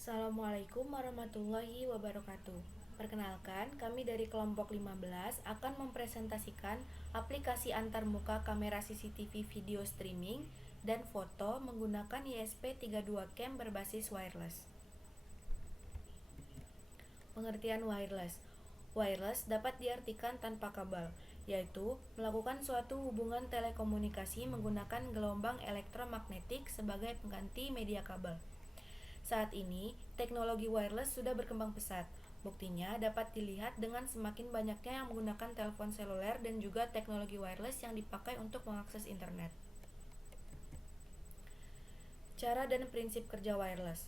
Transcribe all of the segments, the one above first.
Assalamualaikum warahmatullahi wabarakatuh. Perkenalkan, kami dari kelompok 15 akan mempresentasikan aplikasi antarmuka kamera CCTV video streaming dan foto menggunakan ISP32 Cam berbasis wireless. Pengertian wireless. Wireless dapat diartikan tanpa kabel, yaitu melakukan suatu hubungan telekomunikasi menggunakan gelombang elektromagnetik sebagai pengganti media kabel. Saat ini, teknologi wireless sudah berkembang pesat. Buktinya dapat dilihat dengan semakin banyaknya yang menggunakan telepon seluler dan juga teknologi wireless yang dipakai untuk mengakses internet. Cara dan prinsip kerja wireless.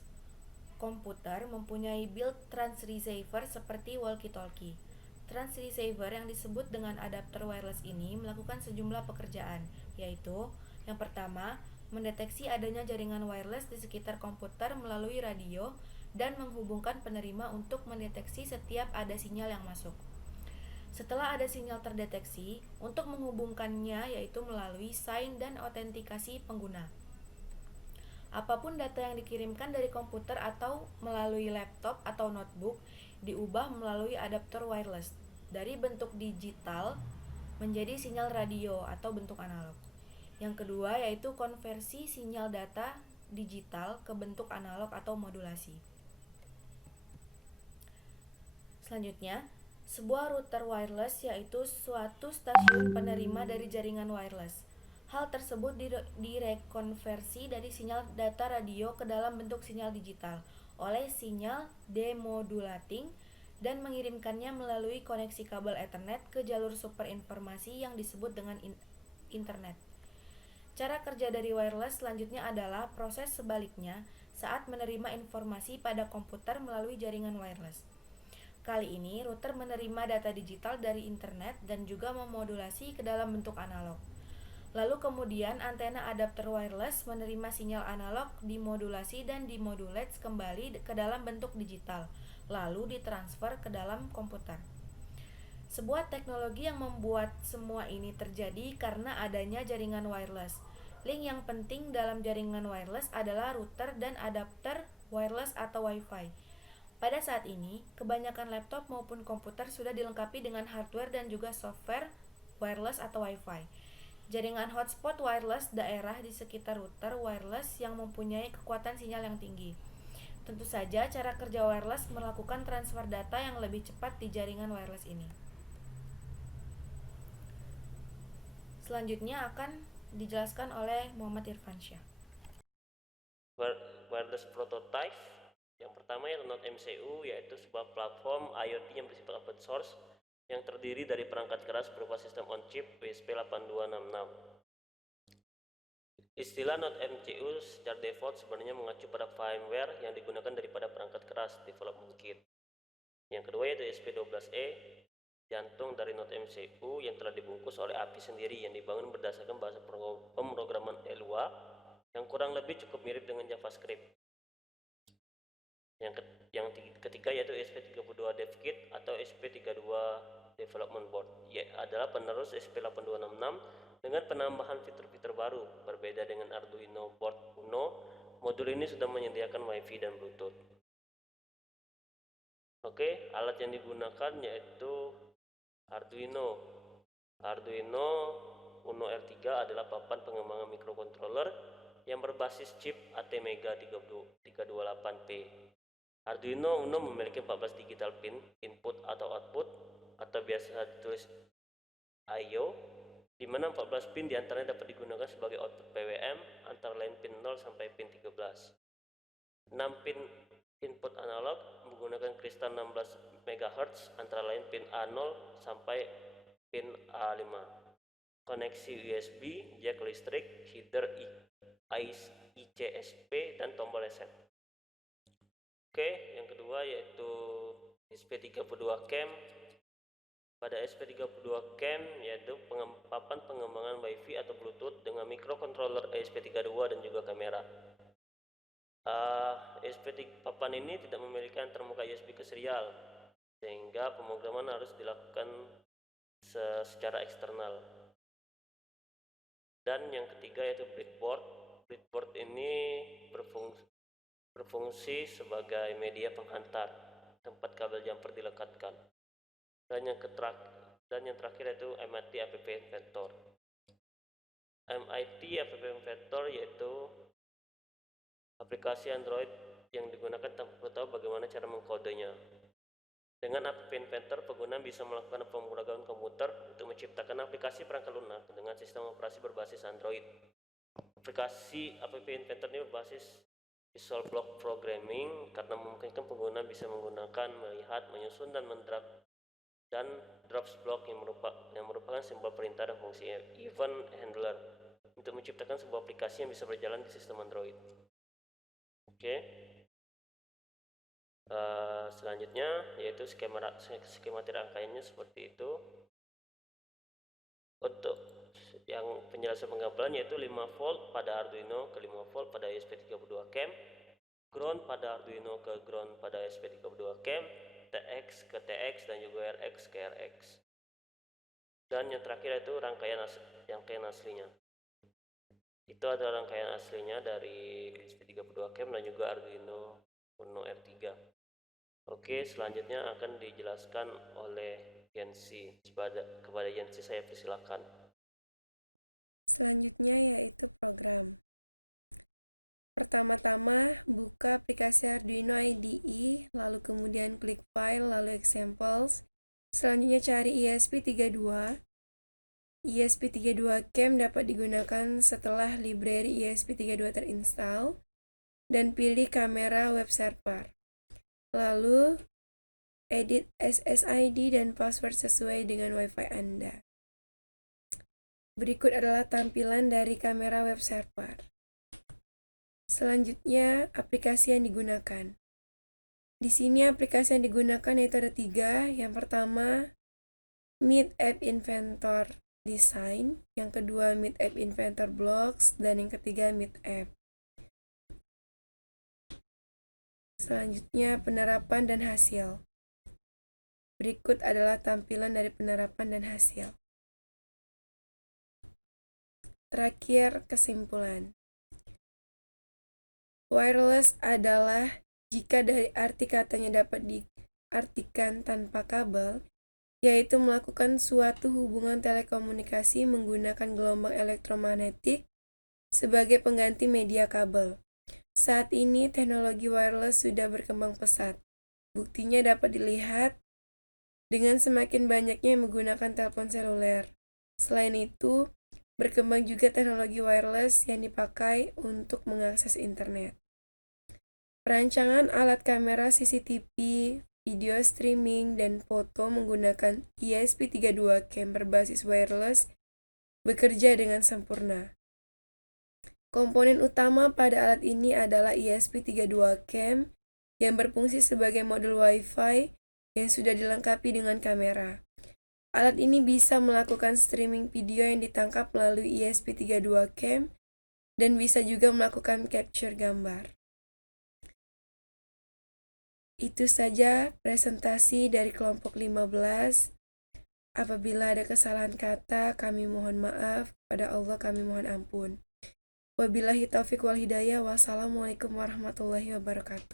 Komputer mempunyai built transceiver seperti walkie-talkie. Transceiver yang disebut dengan adapter wireless ini melakukan sejumlah pekerjaan, yaitu yang pertama, mendeteksi adanya jaringan wireless di sekitar komputer melalui radio dan menghubungkan penerima untuk mendeteksi setiap ada sinyal yang masuk. Setelah ada sinyal terdeteksi, untuk menghubungkannya yaitu melalui sign dan autentikasi pengguna. Apapun data yang dikirimkan dari komputer atau melalui laptop atau notebook diubah melalui adapter wireless dari bentuk digital menjadi sinyal radio atau bentuk analog. Yang kedua yaitu konversi sinyal data digital ke bentuk analog atau modulasi. Selanjutnya, sebuah router wireless yaitu suatu stasiun penerima dari jaringan wireless. Hal tersebut direkonversi dari sinyal data radio ke dalam bentuk sinyal digital oleh sinyal demodulating dan mengirimkannya melalui koneksi kabel Ethernet ke jalur super informasi yang disebut dengan internet. Cara kerja dari wireless selanjutnya adalah proses sebaliknya saat menerima informasi pada komputer melalui jaringan wireless. Kali ini, router menerima data digital dari internet dan juga memodulasi ke dalam bentuk analog. Lalu kemudian antena adapter wireless menerima sinyal analog dimodulasi dan dimodulate kembali ke dalam bentuk digital, lalu ditransfer ke dalam komputer. Sebuah teknologi yang membuat semua ini terjadi karena adanya jaringan wireless. Link yang penting dalam jaringan wireless adalah router dan adapter wireless atau Wi-Fi. Pada saat ini, kebanyakan laptop maupun komputer sudah dilengkapi dengan hardware dan juga software wireless atau Wi-Fi. Jaringan hotspot wireless daerah di sekitar router wireless yang mempunyai kekuatan sinyal yang tinggi. Tentu saja, cara kerja wireless melakukan transfer data yang lebih cepat di jaringan wireless ini. Selanjutnya akan dijelaskan oleh Muhammad Irfansyah. Wireless prototype. Yang pertama yaitu Node MCU, yaitu sebuah platform IoT yang bersifat open source yang terdiri dari perangkat keras berupa sistem on chip ESP8266. Istilah Node MCU secara default sebenarnya mengacu pada firmware yang digunakan daripada perangkat keras development kit. Yang kedua yaitu ESP12E, jantung dari Node MCU yang telah dibungkus oleh API sendiri yang dibangun berdasarkan bahasa pemrograman Lua yang kurang lebih cukup mirip dengan JavaScript. Yang ketiga yaitu ESP32 DevKit atau ESP32 Development Board, adalah penerus ESP8266 dengan penambahan fitur-fitur baru. Berbeda dengan Arduino Board Uno, modul ini sudah menyediakan Wi-Fi dan Bluetooth. Oke, alat yang digunakan yaitu Arduino Uno R3 adalah papan pengembangan microcontroller yang berbasis chip ATmega 328P. Arduino Uno memiliki 14 digital pin input atau output atau biasa ditulis I/O, di mana 14 pin diantaranya dapat digunakan sebagai output PWM antara lain pin 0 sampai pin 13. 6 pin input analog menggunakan kristal 16 MHz antara lain pin A0 sampai pin A5. Koneksi USB, jack listrik, header ICSP dan tombol reset. Oke, yang kedua yaitu ESP32 Cam. Pada ESP32 Cam yaitu papan pengembangan Wi-Fi atau Bluetooth dengan microcontroller ESP32 dan juga kamera. Papan ini tidak memiliki antarmuka USB ke serial, sehingga pemrograman harus dilakukan secara eksternal. Dan yang ketiga yaitu breadboard. Breadboard ini berfungsi sebagai media penghantar tempat kabel jumper dilekatkan. Dan yang terakhir yaitu MIT App Inventor. MIT App Inventor yaitu aplikasi Android yang digunakan tanpa tahu bagaimana cara mengkodenya. Dengan App Inventor, pengguna bisa melakukan pemrograman komputer untuk menciptakan aplikasi perangkat lunak dengan sistem operasi berbasis Android. Aplikasi App Inventor ini berbasis Visual Block Programming karena memungkinkan pengguna bisa menggunakan, melihat, menyusun, dan mendrag dan drops block yang merupakan simbol perintah dan fungsi event handler untuk menciptakan sebuah aplikasi yang bisa berjalan di sistem Android. Oke. Selanjutnya yaitu skematik rangkaiannya seperti itu. Untuk yang penjelasan penggabalan yaitu 5 volt pada Arduino ke 5 volt pada ESP32CAM, ground pada Arduino ke ground pada ESP32CAM, TX ke TX dan juga RX ke RX. Dan yang terakhir itu rangkaian aslinya. Itu adalah rangkaian aslinya dari ESP32CAM dan juga Arduino Uno R3. Oke, selanjutnya akan dijelaskan oleh Yancy. Kepada Yancy saya persilakan. Selanjutnya yaitu program. Pertama-tama buka aplikasi Arduino IDE, lalu kemudian klik File, lalu Examples. Selanjutnya cari ESP32. ESP32CAM dapat digunakan setelah library ESP32 terinstall dan pilih kamera web server. Lalu edit SSID dan password sesuai dengan WiFi Anda. Berikut adalah tampilan dari kamera web server. Selanjutnya, aplikasi yang digunakan. Di sini aplikasi yang digunakan yaitu ada 3. Yang pertama, Meet App Inventor Design. Yang kedua, Meet App Inventor Blocks. Dan yang ketiga, Meet App. Selanjutnya, penerapan dan hasil. Berikut adalah tampilan dari penerapan dan hasil. Terakhir, kesimpulan. Wireless adalah jika dari arti katanya dapat diartikan tanpa kabel, yaitu melakukan suatu hubungan telekomunikasi menggunakan gelombang elektromagnetik sebagai pengganti media kabel. Saat ini teknologi wireless sudah berkembang pesat. Buktinya dapat dilihat dengan semakin banyaknya yang menggunakan telepon seluler. Selain itu, berkembang juga teknologi wireless yang dipakai untuk mengakses internet. Perancangan alat kamera CCTV, video streaming, dan foto menggunakan ESP32CAM berbasis wireless bekerja dengan sempurna. Komponen utama pada alat ini adalah ESP32CAM yang berfungsi sebagai modul Wi-Fi yang sudah dilengkapi dengan kamera. Alat ini bisa melakukan streaming video yang ditangkap melalui ESP32CAM dan bisa juga melakukan capture gambar. Itu saja presentasi dari kelompok 15. Apabila ada kesalahan kata, kami mohon maaf. Pada Allah kami mohon ampun. Wabillahi taufiq wal hidayah. Wassalamualaikum warahmatullahi wabarakatuh.